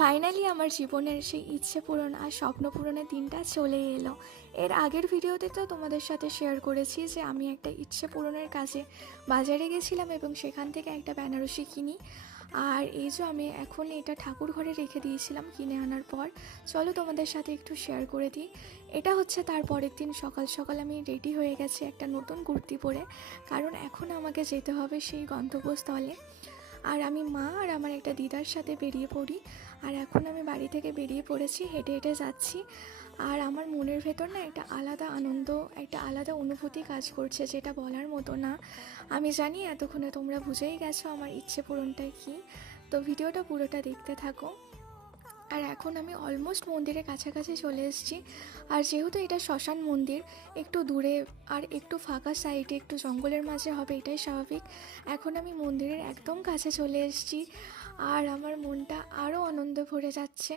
Finally আমার জীবনের সেই ইচ্ছে পূরণ আর স্বপ্ন পূরণের দিনটা চলে এলো। এর আগের ভিডিওতে তো তোমাদের সাথে শেয়ার করেছি যে আমি একটা ইচ্ছে পূরণের কাজে বাজারে গেছিলাম এবং সেখান থেকে একটা বেনারসি কিনি। আর এই যে আমি এখন এটা ঠাকুর ঘরে রেখে দিয়েছিলাম কিনে আনার পর। চলো তোমাদের সাথে একটু শেয়ার করে দিই। এটা হচ্ছে তার পরের দিন সকাল সকাল আমি রেডি হয়ে গেছি একটা নতুন কুর্তি পরে, কারণ এখন আমাকে যেতে হবে সেই গন্তব্যস্থলে। আর আমি মা আর আমার একটা দিদার সাথে বেরিয়ে পড়ি। আর এখন আমি বাড়ি থেকে বেরিয়ে পড়েছি, হেঁটে হেঁটে যাচ্ছি। আর আমার মনের ভেতর না একটা আলাদা আনন্দ, একটা আলাদা অনুভূতি কাজ করছে, যেটা বলার মতো না। আমি জানি এতক্ষণে তোমরা বুঝেই গেছো আমার ইচ্ছে পূরণটাই কী। তো ভিডিওটা পুরোটা দেখতে থাকো। আর এখন আমি অলমোস্ট মন্দিরের কাছাকাছি চলে এসেছি। আর যেহেতু এটা শ্মশান মন্দির, একটু দূরে আর একটু ফাঁকা সাইডে, একটু জঙ্গলের মাঝে হবে, এটাই স্বাভাবিক। এখন আমি মন্দিরের একদম কাছে চলে এসেছি। আর আমার মনটা আরও আনন্দে ভরে যাচ্ছে।